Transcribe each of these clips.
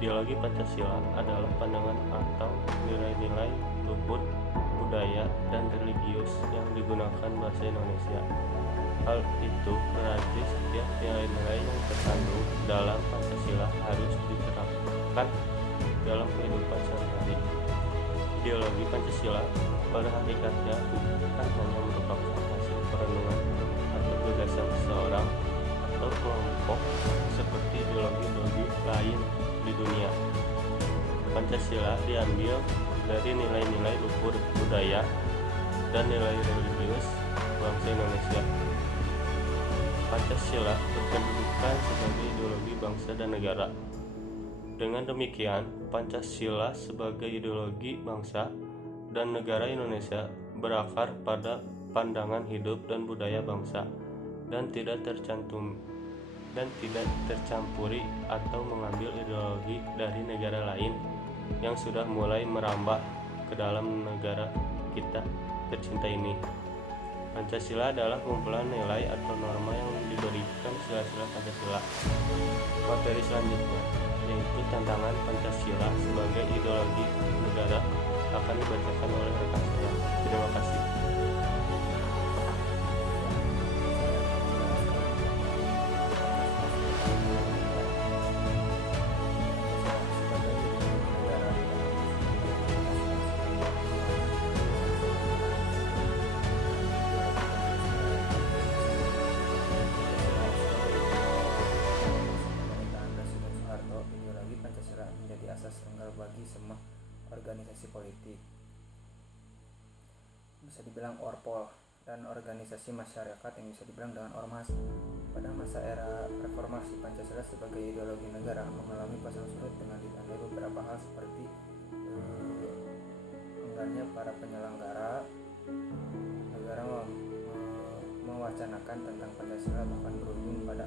Ideologi Pancasila adalah pandangan atau nilai-nilai luhur budaya dan religius yang digunakan bahasa Indonesia. Hal itu berarti setiap nilai-nilai yang terkandung dalam Pancasila harus diterapkan dalam kehidupan sehari-hari. Ideologi Pancasila pada hakikatnya bukan hanya merupakan hasil perenungan atau gagasan seseorang atau kelompok seperti ideologi-ideologi lain di dunia. Pancasila diambil dari nilai-nilai luhur budaya dan nilai religius bangsa Indonesia. Pancasila berkedudukan sebagai ideologi bangsa dan negara. Dengan demikian, Pancasila sebagai ideologi bangsa dan negara Indonesia berakar pada pandangan hidup dan budaya bangsa dan tidak tercampuri atau mengambil ideologi dari negara lain yang sudah mulai merambah ke dalam negara kita tercinta ini. Pancasila adalah kumpulan nilai atau norma yang diberikan sila-sila Pancasila. Materi selanjutnya yaitu tantangan Pancasila sebagai ideologi negara akan dibacakan oleh rekan saya. Terima kasih. Bagi semua organisasi politik, bisa dibilang orpol, dan organisasi masyarakat yang bisa dibilang dengan ormas. Pada masa era reformasi, Pancasila sebagai ideologi negara mengalami pasang surut dengan ditandai beberapa hal seperti enggannya para penyelenggara negara mewacanakan tentang Pancasila, bahkan berujung pada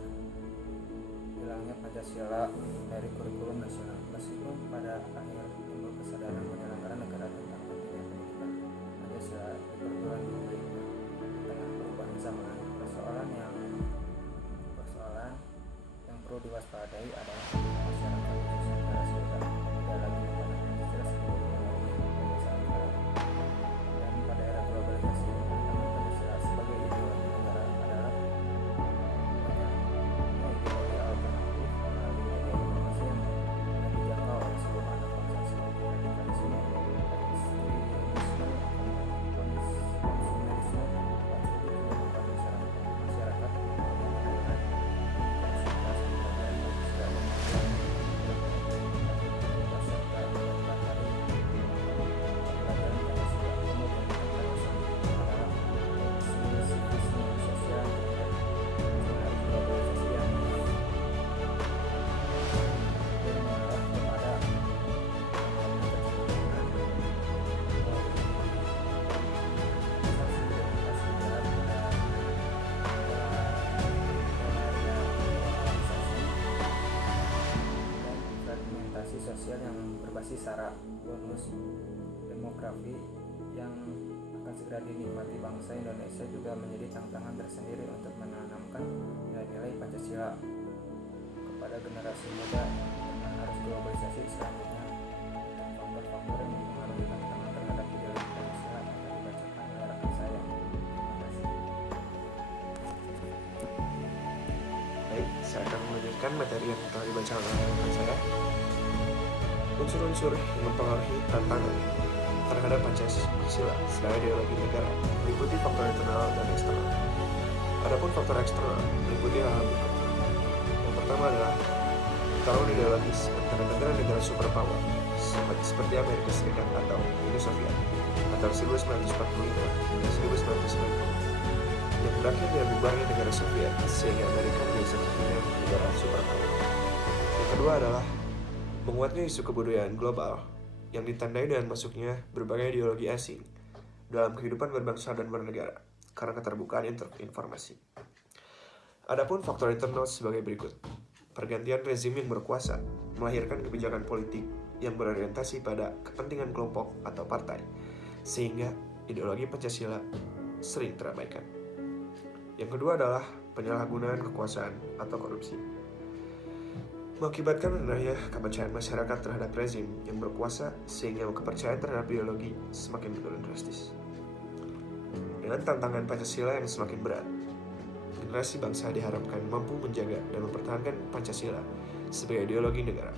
hilangnya Pancasila dari kurikulum nasional. Meskipun pada akhir timbul kesadaran penyelenggara negara tentang pentingnya pendidikan Pancasila di perguruan tinggi di tengah perubahan zaman, persoalan yang perlu diwaspadai adalah masyarakat khususnya generasi muda tidak lagi memandang Pancasila sebagai ideologi bangsa negara. Dan pada era globalisasi, tantangan Pancasila sebagai ideologi negara adalah ideologi alternatif melalui media informasi yang mudah dijangkau oleh seluruh anak bangsa seperti radikalisme, ekstremisme, konsumerisme, kelompok masyarakat sosial yang berbasis sara, bonus demografi yang akan segera dinikmati bangsa Indonesia juga menjadi tantangan tersendiri untuk menanamkan nilai-nilai Pancasila kepada generasi muda dengan arus globalisasi selanjutnya. Faktor-faktor yang mempengaruhi tantangan terhadap ideologi Pancasila akan dibacakan oleh rekan saya. Terima kasih. Baik, saya akan melanjutkan materi yang telah dibaca oleh rekan saya. Unsur-unsur yang mempengaruhi tantangan terhadap Pancasila sebagai ideologi negara meliputi faktor internal dan eksternal. Adapun faktor eksternal meliputi hal-hal berikut. Yang pertama adalah pertarungan ideologis antara negara-negara superpower seperti Amerika Serikat atau Uni Soviet antara 1945 hingga 1990 yang berakhir dengan bubarnya negara Soviet sehingga Amerika menjadi satu-satunya negara superpower. Yang kedua adalah menguatnya isu kebudayaan global yang ditandai dengan masuknya berbagai ideologi asing dalam kehidupan berbangsa dan bernegara karena keterbukaan informasi. Adapun faktor internal sebagai berikut. Pergantian rezim yang berkuasa melahirkan kebijakan politik yang berorientasi pada kepentingan kelompok atau partai, sehingga ideologi Pancasila sering terabaikan. Yang kedua adalah penyalahgunaan kekuasaan atau korupsi. mengakibatkan rendahnya kepercayaan masyarakat terhadap rezim yang berkuasa sehingga kepercayaan terhadap ideologi semakin menurun drastis. Dengan tantangan Pancasila yang semakin berat, generasi bangsa diharapkan mampu menjaga dan mempertahankan Pancasila sebagai ideologi negara.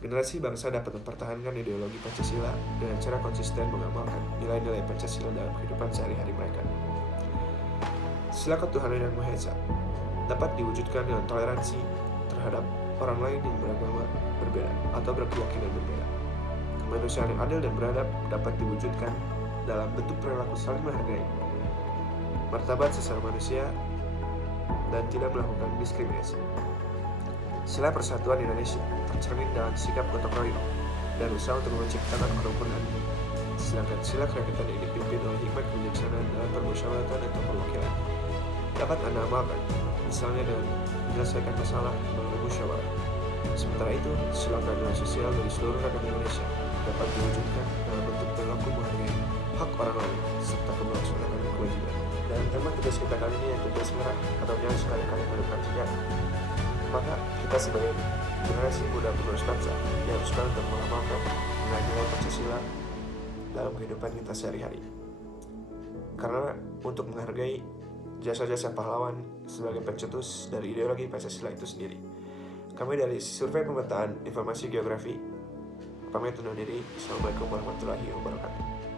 Generasi bangsa dapat mempertahankan ideologi Pancasila dengan cara konsisten mengamalkan nilai-nilai Pancasila dalam kehidupan sehari-hari mereka. Sila ketuhanan yang Maha Esa dapat diwujudkan dengan toleransi terhadap orang lain yang beragama berbeda atau berkeyakinan berbeda. Kemanusiaan yang adil dan beradab dapat diwujudkan dalam bentuk perilaku saling menghargai, martabat sesama manusia, dan tidak melakukan diskriminasi. Sila persatuan Indonesia tercermin dalam sikap gotong royong dan usaha untuk menciptakan kerukunan. Sedangkan sila kerakyatan yang dipimpin oleh hikmat kebijaksanaan dalam permusyawaratan atau perwakilan dapat Anda amalkan, misalnya dengan menyelesaikan masalah melalui musyawarah. Sementara itu, sila keadilan sosial bagi seluruh rakyat Indonesia dapat diwujudkan dalam bentuk perilaku menghargai hak orang lain serta melaksanakan kewajiban. Dan tema tugas kita kali ini yaitu tugas merah atau jangan sekali-kali melupakan sejarah. Maka kita sebagai generasi muda penerus bangsa diharuskan untuk mengamalkan nilai-nilai Pancasila dalam kehidupan kita sehari-hari. Karena untuk menghargai jasa-jasa pahlawan sebagai pencetus dari ideologi Pancasila itu sendiri. Kami dari Survei Pemetaan Informasi Geografi pamit undur diri. Assalamualaikum warahmatullahi wabarakatuh.